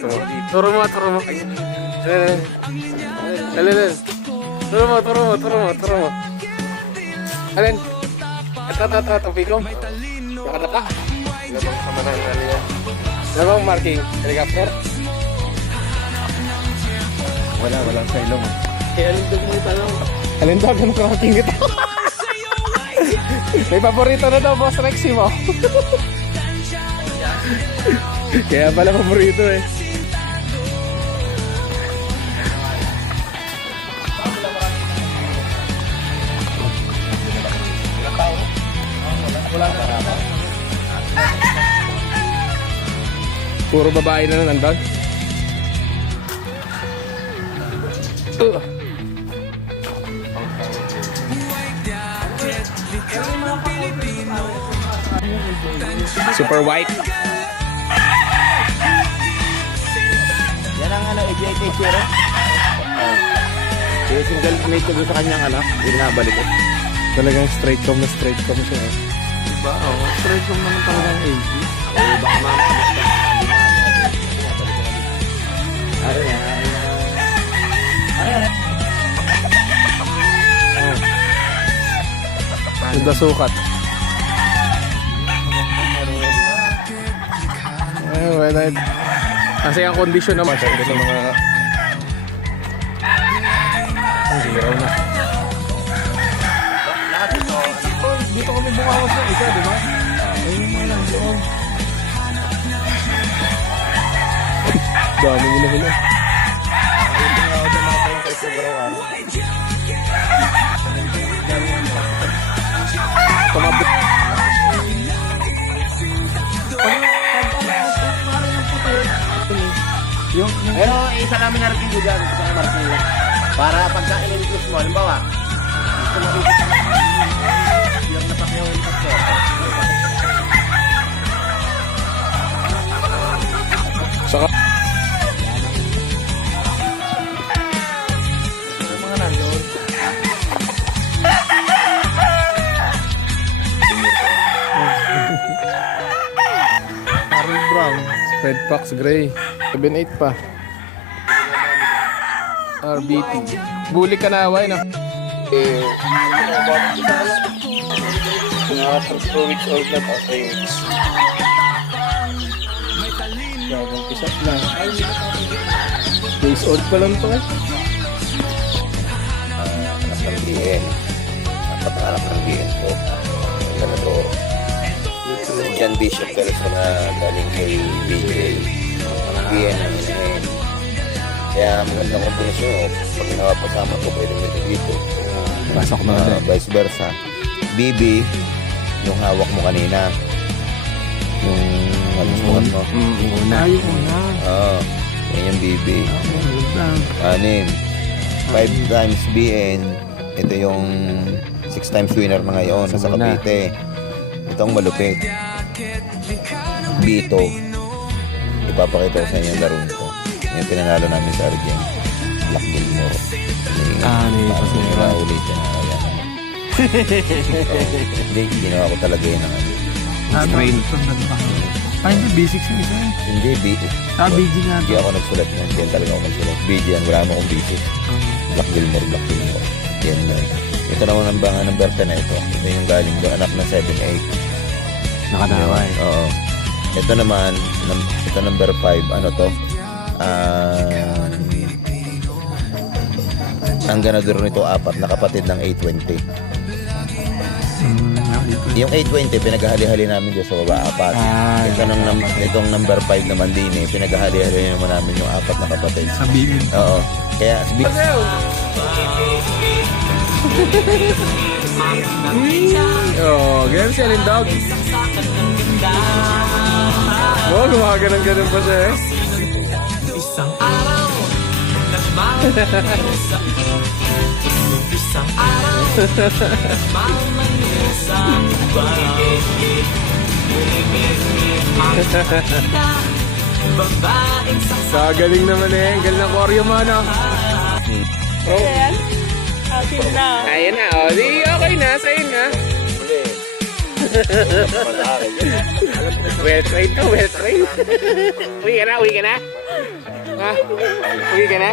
Turo mo. Alin. Turo mo. Alin? Ito, pigom. Nakadaka. Labang sama ng alin. Labang marking. Helicopter. Wala sa ilong. Alindog mo itanong. Alindog, anong karating ito? May paborito na daw, Boss Rexy mo. Kaya pala paborito eh. Puro babae na nandun. Super white. Yan ang AGI kay Chiro. Yung single mate ko sa kanyang binabalik ko. Talagang straight com siya eh. Diba? Oo, straight com naman talagang AG. Baka Ganda sukat. Well, kasi ang kondisyon naman siya sa mga ang zero na. lahat ito. Dito kami bumawas ng isa, di ba? Ayun mo lang doon. Dami nila hila. Tumabot. Pero isa namin narating ko dyan sa Marcelo. Para pagka in-include mo, halimbawa, gusto mo rin yung napakyaw yung passport. Saka Yung mga nandun. Parang brown. Red Fox Gray. 7-8 pa. RBT. Buli ka na away na. Mga 2 weeks old na pa. 3 weeks. Gagawang pisat na. Days old pa lang to eh. Anak ng BN. Dapat anak ng BN po. Ganda to. John Bishop na galing kay BJ. BN ang inahin. Kaya magandang kombinasyon. Pag nakapasama ko, pwede nito dito. Pasok na ulit. Vice versa. BB, yung hawak mo kanina. Yung nagustuhan mo. Yung una. Yung una. Oo. Yan yung BB. Anim. 5 times BN. Ito yung 6 times winner na ngayon. Nasa Cavite. Itong malupit. Bito. Ipapakita ko sa inyo yung laro nito. Yung pinanalo namin sa Argent. Black Gilmore. Ulitin na kaya naman. Hindi, ginawa ko talaga yun ang Train. Hindi, B6 yung isa eh. Hindi, BG nga. Hindi ako nagsulat niyan. Yan talaga ako nagsulat. BG yan. Wala mo akong basic. Black Gilmore. Yan yun. Ito naman ang banga ng Berta na ito. Ito yung galing doon. Anak na 7-8. Nakadaway. Oo. Ito naman, ito number 5. Ano to? Ang ganador nito 4 na kapatid ng 820. Yung 820 pinaghahali-hali namin dyan sa baba 4. Itong number 5 naman din pinaghahali-hali naman namin yung 4 na kapatid. Sabihin. Oo. Kaya Oh, ganyan siya rin dog. Oh, gumaganon-ganon pa siya eh. Isang araw Mamanyusang ba babaeng Galing naman eh. Galing ng choreo mo, no? Oh. Ayan. Akin na. Ayan na, oh. Di, okay na. Sa'yo na. Well trained to, well trained. Uwi ka na, uwi ka na. Ha? Uwi ka na.